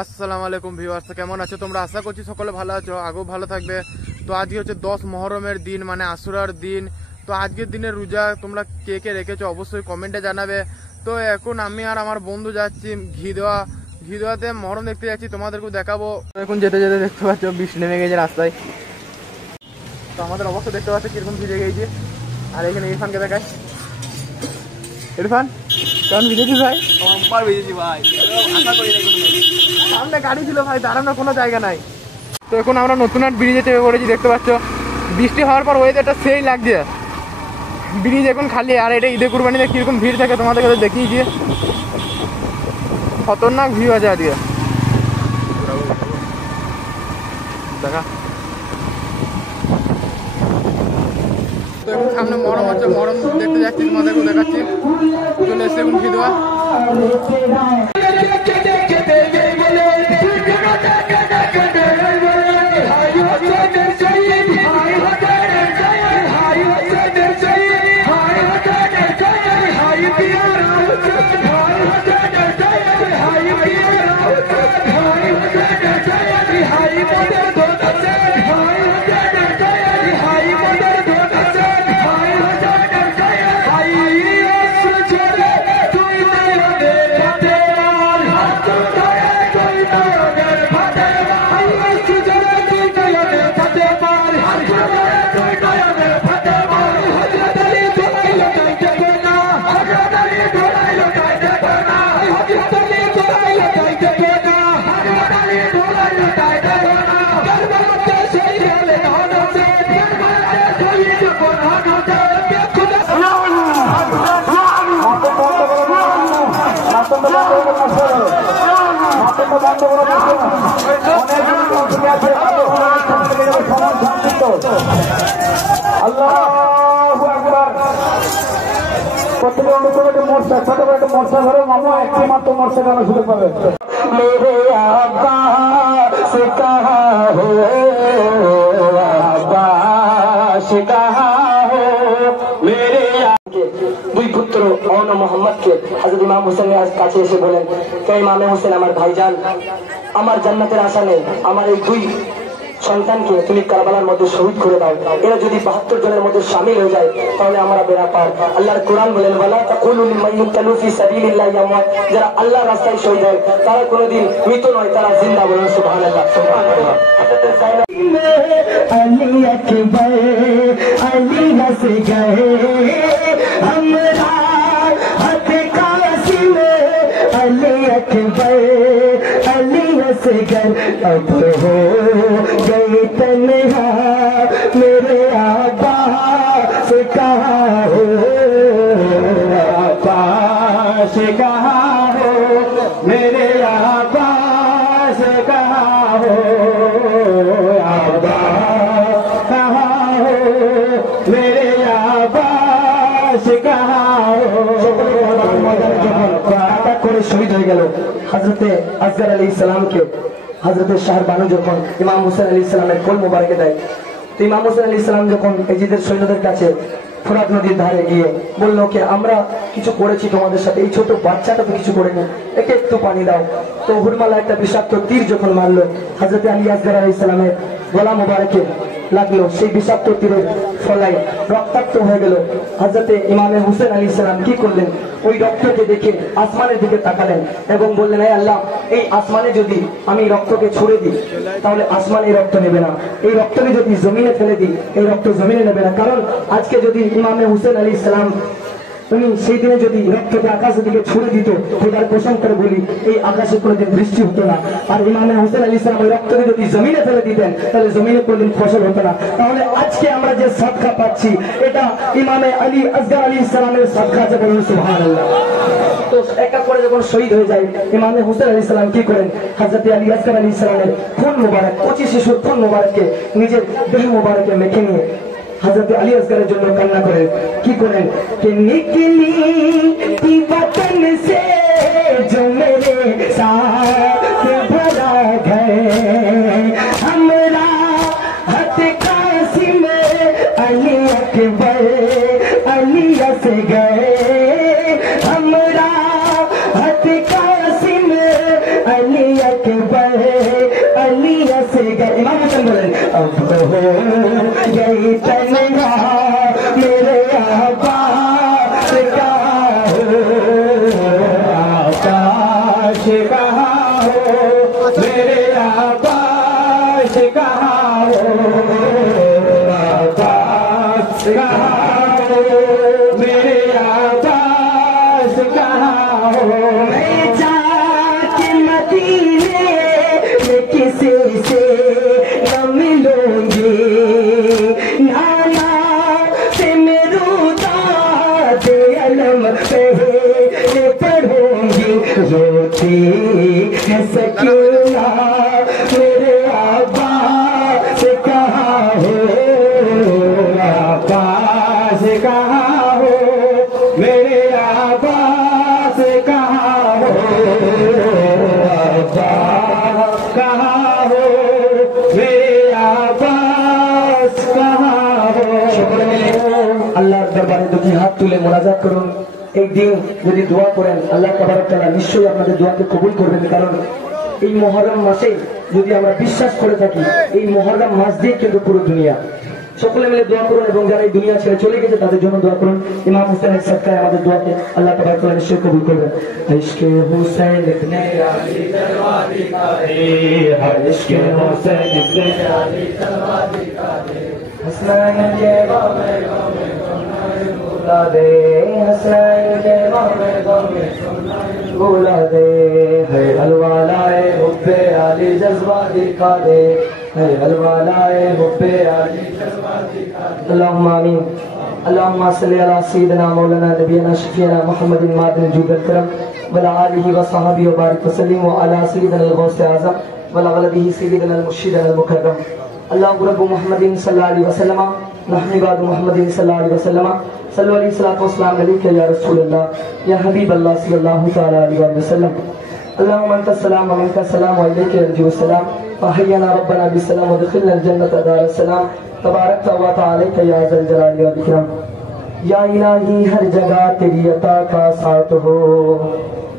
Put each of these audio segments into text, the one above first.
আসসালামু আলাইকুম ভিউয়ার্স, কেমন আছো তোমরা? আশা করছি সকলে ভালো আছো, আগেও ভালো থাকবে। তো আজকে হচ্ছে 10 মুহররমের দিন, মানে আশুরার দিন। তো আজকের দিনে রোজা তোমরা কে কে রেখেছো অবশ্যই কমেন্টে জানাবে। তো এখন আমি আর আমার বন্ধু যাচ্ছি ঘি দেওয়াতে মহরম দেখতে যাচ্ছি, তোমাদেরকেও দেখাবো। এখন যেতে যেতে দেখতে পাচ্ছ বৃষ্টি নেমে গেছে রাস্তায়। তো আমাদের অবস্থা দেখতে পাচ্ছ কিরকম ভিজে গেছে। আর এখানে ইরফানকে দেখায়। ইরফান কেমন ভিজেছিস ভাই? ভাই সামনে গাড়ি ছিল ভাই, দাঁড়ানোর কোনো জায়গা নাই। তো এখন আমরা নতুন ব্রিজে চেপে পড়েছি, দেখতে পাচ্ছ বৃষ্টি হওয়ার পর ওয়েদারটা সেই লাগছে। ব্রিজ এখন খালি। আর এটা ঈদে কুরবানিতে কিরকম ভিড় থাকে তোমাদের কাছে দেখিয়েছি, খতরনাক ভিউ আছে আজকে। দেখা তো এখন সামনে মহরম হচ্ছে, মহরম দেখতে যাচ্ছি, তোমাদেরকেও দেখাচ্ছি। চলে এসে এখন ঘি দেওয়া। मेरे आबा से कहा हो, आबा से कहा हो मेरे দুই পুত্র অন মোহাম্মদকে হযরত ইমাম হোসেনের কাছে এসে বলেন, কে ইমামে হোসেন আমার ভাইজান, আমার জান্নাতের আশা নেই, আমার এই দুই সন্তানকে তুমি কারবালার মধ্যে শহীদ করে দাও। এরা যদি 72 জনের মধ্যে শামিল হয়ে যায় তাহলে আমরা বেড়া পার। আল্লাহর কোরআন বলেন, ওয়ালা তাকুলু লিমান ইউকতালু ফি সাবিলিল্লাহি আমওয়াত, যারা আল্লাহর রাস্তায় শহীদ হয় তারা কোনোদিন মৃত নয়, তারা জিন্দা। বলেন সুবহানাল্লাহ, সুবহানাল্লাহ। আলী আকবার আলী হসে গয়ে हमरा हद कासिम, अली अकबर अली असगर, अब हो गई तन्हा मेरे आबा से कहा हो, आबा से कहा हो मेरे आबा से कहा हो, आबा कहा हो मेरे आबा से कहा हो। করে শহীদ হয়ে গেল হযরতে আসগর আলাইহিস সালামকে হযরতে শাহরবানু যখন ইমাম হোসেন আলাইহিস সালামের কোল মোবারকে দেয়, তো ইমাম হোসেন আলাইহিস সালাম যখন এজিদের সৈন্যদের কাছে ফোরাত নদীর ধারে গিয়ে বলল, কে আমরা কিছু করেছি তোমাদের সাথে, এই ছোট বাচ্চাটা তো কিছু করেনি, একে একটু পানি দাও। তো হুরমালা একটা বিষাক্ত তীর যখন মারলো হযরতে আলী আসগর আলাইহিস সালামের গলা মোবারকে লাগলো, সেই বিষাক্ত তীরের ফলায় রক্তাক্ত হয়ে গেল। হযরতে ইমামে হোসেন আলাইহিস সালাম কি করলেন, ওই রক্তকে দেখে আসমানের দিকে তাকালেন এবং বললেন, হে আল্লাহ, এই আসমানে যদি আমি রক্তকে ছুড়ে দিই তাহলে আসমান এই রক্ত নেবে না, এই রক্তকে যদি জমিনে ফেলে দিই এই রক্ত জমিনে নেবে না। কারণ আজকে যদি ইমামে হোসেন আলাইহিস সালাম তুমি সেই দিনে যদি রক্তকে আকাশের দিকে ছুড়ে দিত, খোদার কসম করে বলি এই আকাশে কোনোদিন বৃষ্টি হতো না। আর ইমামে হোসেন আলাইহিস সালাম ওই রক্তকে যদি জমিনে ফেলে দিতেন তাহলে জমিনে কোনোদিন ফসল হতো না। তাহলে আজকে আমরা যে সাদকা পাচ্ছি এটা ইমামে আলী আসগর আলাইহিস সালামের সাদকা, আছে বলুন সুবহানাল্লাহ। তো একা করে যখন শহীদ হয়ে যায় ইমামে হোসেন আলাইহিস সালাম কি করেন, হযরতে আলী আসগর আলাইহিস সালামের খুন মোবারক, 25 শিশুর খুন মোবারককে নিজের দেহ মোবারকে মেখে নিয়ে हजरत अली असगर जो कन्ना करें की करें कि निकली थी वतन से जो मेरे साथ भरा गए हमरा हद कासिम अली अकबर अली असगर हमरा हद कासिम अली अकबर हो मेरे आबाश कहाँ हो आबाश कहाँ हो मेरे आबाश कहाँ हो मैं जाके मदीने में किसी से न मिलूंगी नाना से मेरूदा दे अलम पे पढ़ूंगी रोती है सकीना मेरे आबास कहाँ हो आबास कहाँ हो मेरे आबास कहाँ हो आबास कहाँ हो मेरे आबास कहाँ हो अल्लाह दरबारे दुखी हाथ तुले मुनाजात करुन একদিন যদি দোয়া করেন আল্লাহ তাবারক তাআলা নিশ্চয়ই আপনাদের দোয়াকে কবুল করবেন কারণ এই মুহররম মাসে যদি আমরা বিশ্বাস করে থাকি এই মুহররম মাস দিয়ে কিন্তু পুরো দুনিয়া সকলে মিলে দোয়া করুন এবং যারা এই দুনিয়া ছেড়ে চলে গেছে তাদের জন্য দোয়া করুন ইমাম হুসাইনের সাদকায় আমাদের দোয়াকে আল্লাহ তাবারক তাআলা নিশ্চয়ই কবুল করবেন ইশকে হুসাইন ইবনে আলী তলওয়ারি কারে ইশকে হুসাইন ইবনে আলী তলওয়ারি কারে हसनैन के गमे गमे भुला दे हसनैन के गमे गमे भुला दे है हलवा लाए हुब्बे आली जज्बा दिखा दे है हलवा लाए हुब्बे आली जज्बा दिखा दे अल्लाहुम्मा आमीन अल्लाहुम्मा सल्ली अला सय्यिदिना मौलाना नबीना शफीना मुहम्मदिन मादिन जुबल करम वला आलिहि व सहाबिहि व बारिक वसल्लिम व अला सय्यिदिना गौस आज़म वला वलदिहि सय्यिदिना मुर्शिद मुकर्रम अल्लाहु रब्ब मुहम्मदिन सल्लल्लाहु अलैहि वसल्लम नहनु बाद मुहम्मदिन सल्लल्लाहु अलैहि वसल्लम सल्लल्लाहु अलैहि सल्लल्लाहु वसल्लम अलैका या रसूल अल्लाह या हबीब अल्लाह सल्लल्लाहु तआला अलैहि वसल्लम अल्लाहुम्मा अंता सलाम व मिनका सलाम व इलैका यरजू सलाम व हय्यना रब्बना बिस्सलाम व दखिलना अल-जन्नता दार सलाम तबारकता व तआला या ज़ल जलाली व इकराम या इलाही हर जगह तेरी अता का साथ हो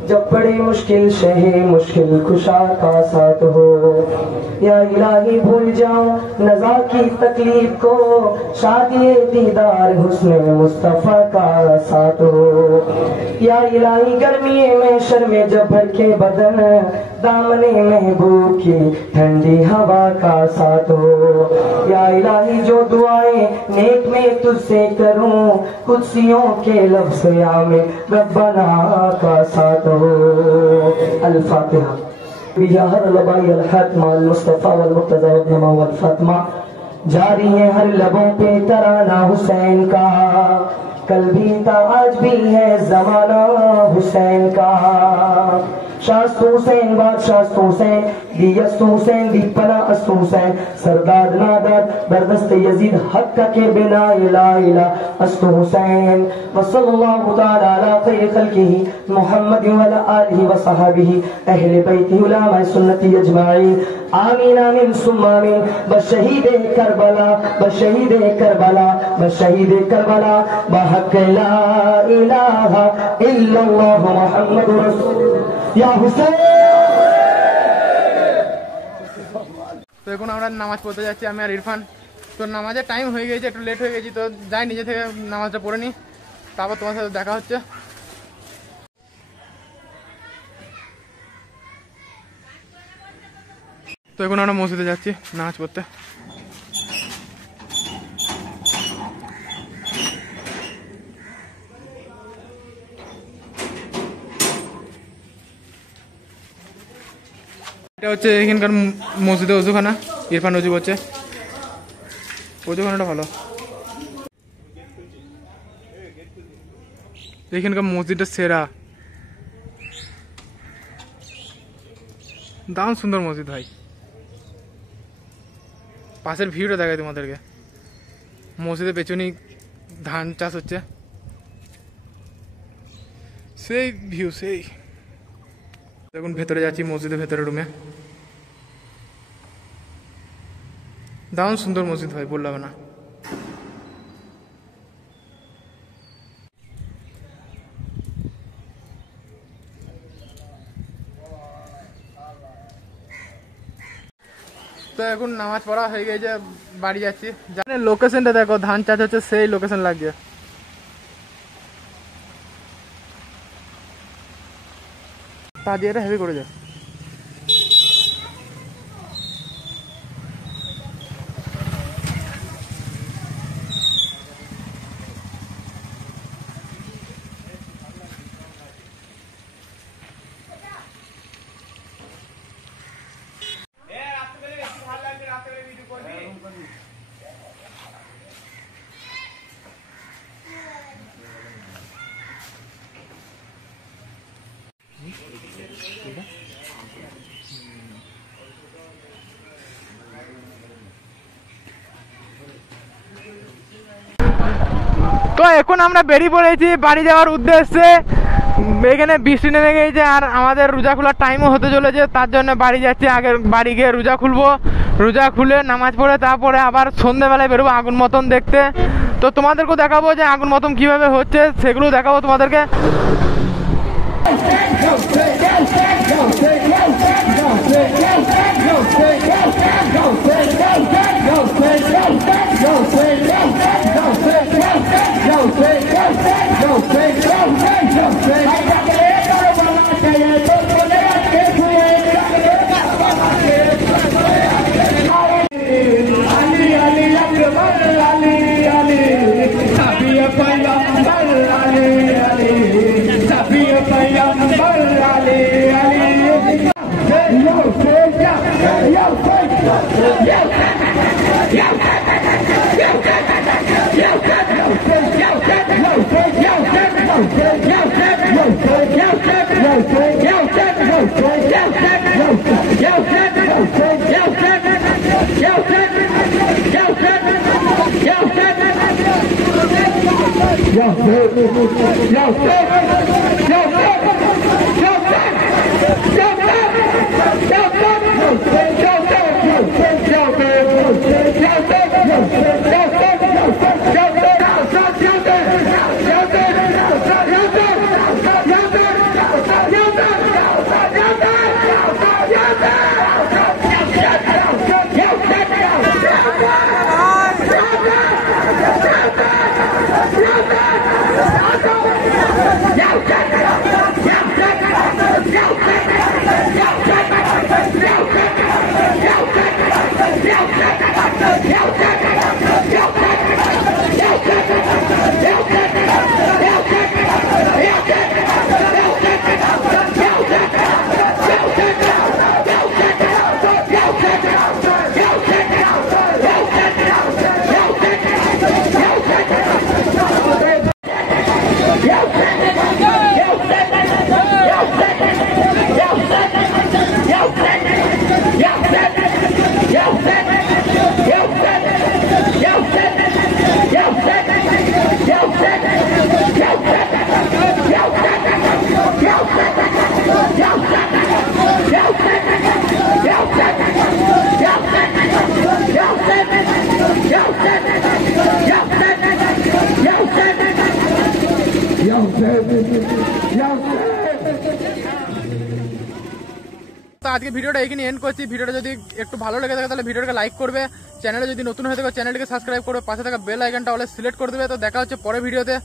जब बड़ी मुश्किल शहे मुश्किल खुशा का साथ हो या इलाही भूल जाओ नज़ा की तकलीफ को शादी दीदार हुस्न मुस्तफ़ा का साथ हो या इलाही गर्मी में शर्मे जब भर के बदन दामने महबूब की ठंडी हवा का साथ हो या इलाही जो दुआएं नेक में तुझसे करूं कुदसियों के लफ्ज़ या में रब्बना का साथ हो अल-फातिहा बिजहर लबाई अल-हतमा अल-मुस्तफ़ा वल-मुर्तज़ा वल-नमा वल-फातिमा जारी है हर लबों पे तराना हुसैन का कल भी था आज भी है जमाना हुसैन का शास्त हुसैन बादशाह हुसैन दियस्त हुसैन दीपना अस्त हुसैन सरदार नादर बरदस्त यजीद हक के बिना इला इला अस्त हुसैन व सल्लल्लाहु तआला अला खैर खल्किही मुहम्मद व अला आलिहि व सहाबिही अहले बैति उलमा सुन्नती अजमाइन आमीन आमीन सुम्मा आमीन बशहीद करबला बशहीद करबला बशहीद करबला बहक ला इलाहा इल्लल्लाह मुहम्मदुर रसूलुल्लाह या हुसैन। তো এখন আমরা নামাজ পড়তে যাচ্ছি আমি আর ইরফান। তো নামাজের টাইম হয়ে গেছে, একটু লেট হয়ে গেছি, তো যাই নিজে থেকে নামাজটা পড়ে নিই, তারপর তোমার সাথে দেখা হচ্ছে। তো এখন আমরা মসজিদে যাচ্ছি নামাজ পড়তে। এটা হচ্ছে এখানকার মসজিদে অজুখানা, ইরফান অজু করছে, অজুখানাটা ভালো। এখানকার মসজিদটা সেরা, দারুণ সুন্দর মসজিদ ভাই। পাশের ভিউটা দেখায় তোমাদেরকে, মসজিদের পেছনেই ধান চাষ হচ্ছে, সেই ভিউ সেই। এখন ভেতরে যাচ্ছি মসজিদের ভেতরে রুমে, দারুণ সুন্দর মসজিদ ভাই, বললাম না। তো এখন নামাজ পড়া হয়ে গেছে, বাড়ি যাচ্ছি। জানেন লোকেশনটা দেখো, ধান চাষ হচ্ছে সেই লোকেশন লাগছে। তা দিয়ে এটা হেভি করে যায়। তো এখন আমরা বেরিয়ে পড়েছি বাড়ি যাওয়ার উদ্দেশ্যে। এখানে বৃষ্টি নেমে গেছে আর আমাদের রোজা খোলার টাইমও হতে চলেছে, তার জন্য বাড়ি যাচ্ছি। আগে বাড়ি গিয়ে রোজা খুলবো, রোজা খুলে নামাজ পড়ে তারপরে আবার সন্ধ্যেবেলায় বেরোবো আগুন মতন দেখতে। তো তোমাদেরকেও দেখাবো যে আগুন মতন কীভাবে হচ্ছে, সেগুলো দেখাবো তোমাদেরকে। তো আজকে ভিডিওটা এখানে এন্ড করছি। ভিডিওটা যদি একটু ভালো লেগে থাকে তাহলে ভিডিওটাকে লাইক করবে, চ্যানেলে যদি নতুন হয়ে থাকে চ্যানেলটিকে সাবস্ক্রাইব করবে, পাশে থাকা বেল আইকনটা অলে সিলেক্ট করে দেবে। তো দেখা হচ্ছে পরের ভিডিওতে।